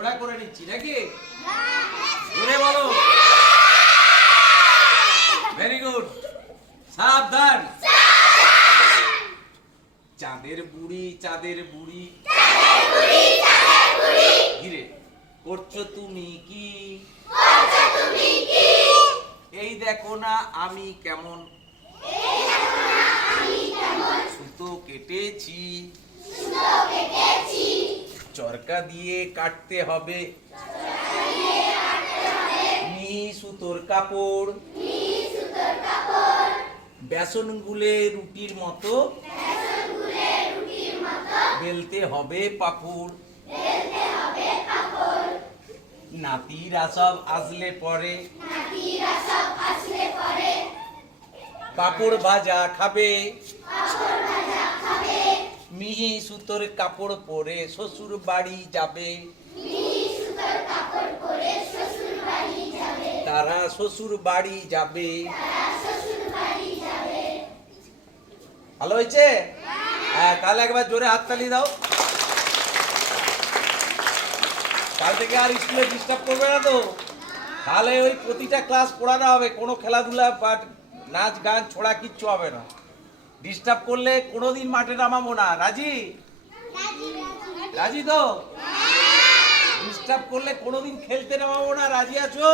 ছোড়া করে নিচ্ছি নাকি? জোরে বলো। Very good. সাবধান। চাঁদের বুড়ি চাঁদের বুড়ি ঘিরে করছো তুমি কি? এই দেখো না আমি কেমন সুতো কেটেছি, চরকা দিয়ে কাটতে হবে মিহি সুতোর কাপড়, বেসন গুলে রুটির মতো বেলতে হবে পাপড়। নাতিরা সব আসলে পরে পাপড় ভাজা খাবে, মিহি সুতোর কাপড় পরে শ্বশুর বাড়ি যাবে। তারা শ্বশুর বাড়ি যাবে। ভালো হয়েছে? হ্যাঁ, তাহলে একবার জোরে হাততালি দাও। কাল থেকে আর স্কুলে ডিস্টার্ব করবে না তো? তাহলে ওই প্রতিটা ক্লাস পড়ানো হবে, কোনো খেলাধুলা বা নাচ গান ছোড়া কিচ্ছু হবে না। ডিস্টার্ব করলে কোনোদিন মাঠে নামাবো না। রাজি? রাজি তো? ডিস্টার্ব করলে কোনোদিন খেলতে নামাবো না। রাজি আছো?